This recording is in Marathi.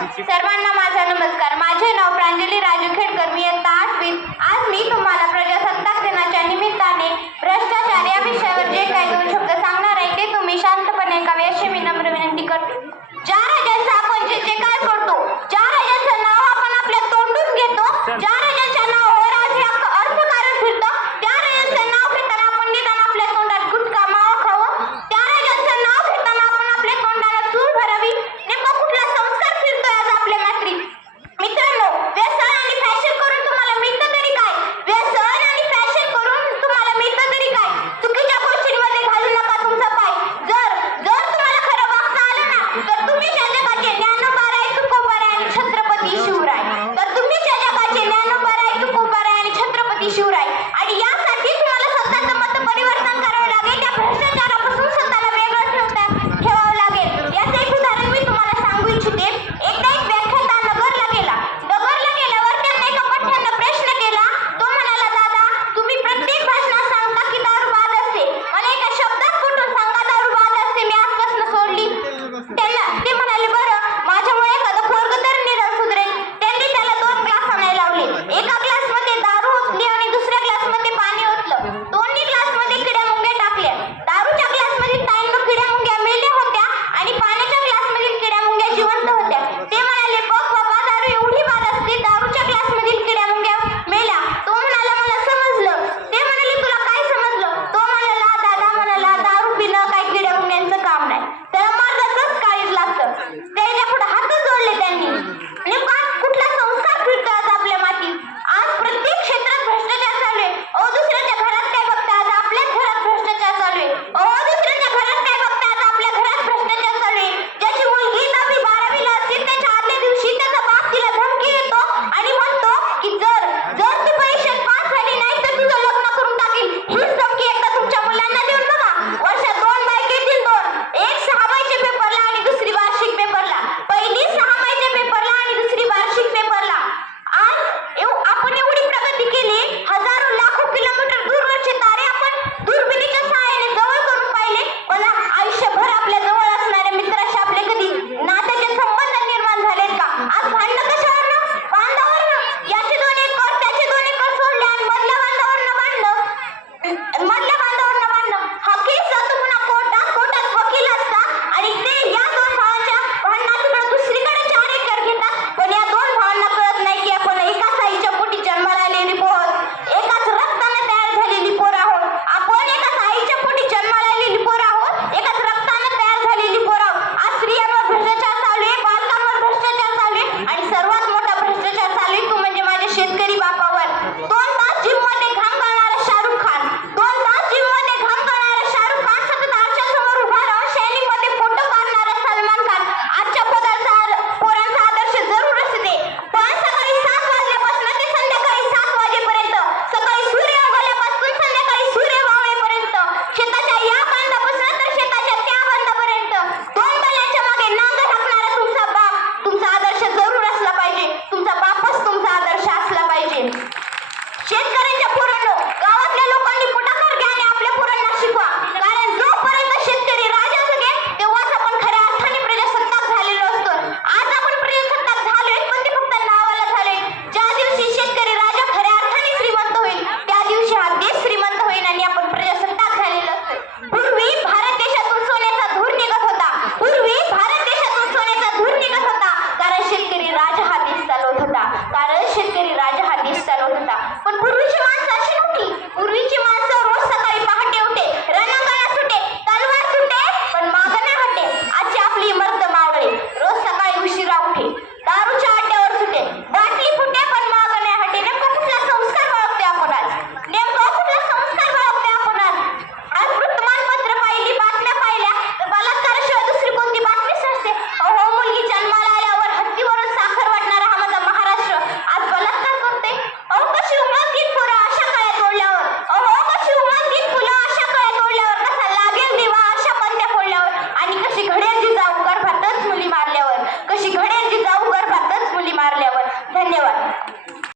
सर्वांना माझा नमस्कार. माझे नाव प्रांजली राजू खेडकर. मी इयत्ता 8वीत. आज मी तुम्हाला प्रजासत्ताक दिनाच्या निमित्ताने भ्रष्टाचार या विषयावर जे काही 2 शब्द सांगणार आहे ते तुम्ही शांतपणे ऐकावे अशी मी नम्र विनंती करते. ज्या राजांचा आपण जे काय करतो, ज्या राजांचं नाव आपण आपल्या तोंडून घेतो, ज्या राजांच्या नावावर आज हे अर्थकारण फिरतं, त्या राजांचं नाव घेताना आपण निदान आपल्या तोंडात गुटखा मावा खावं, त्या राजांचं नाव घेताना आपण आपल्या तोंडाला चूळ भरावी. नेमका कुठला संस्कार फिरतोय आज आपल्या मात्री? मित्रांनो, व्यसन आणि फॅशन करून तुम्हाला मिळतं तरी काय? व्यसन आणि फॅशन करून तुम्हाला मिळतं तरी काय? चुकीच्या गोष्टींमध्ये घालू नका तुमचा पाय. जर तुम्हाला खरं वागता आलं ना, तर तुम्ही त्या जगाचे ज्ञानोबाराय तुकोबाराय आणि छत्रपती शिवराय. तर तुम्ही त्या जगाचे ज्ञानोबाराय तुकोबाराय आणि छत्रपती शिवराय. आणि यासाठी तुम्हाला स्वतःचं मत परिवर्तन करावं लागेल. त्या भ्रष्टाचारापासून स्वतःला वेगळं ठेवावं लागेल. याचं एक उदाहरण मी तुम्हाला सांगू इच्छिते. एकदा एक व्याख्याता नगरला गेला. नगरला गेल्यावर त्यांनी एका पठ्यानं प्रश्न केला. तो म्हणाला, दादा, तुम्ही प्रत्येक भाषणात सांगता की दारू बाद असते. मला एका शब्दात कुठून सांगा दारू बाद असते? मी आजपासून सोडली.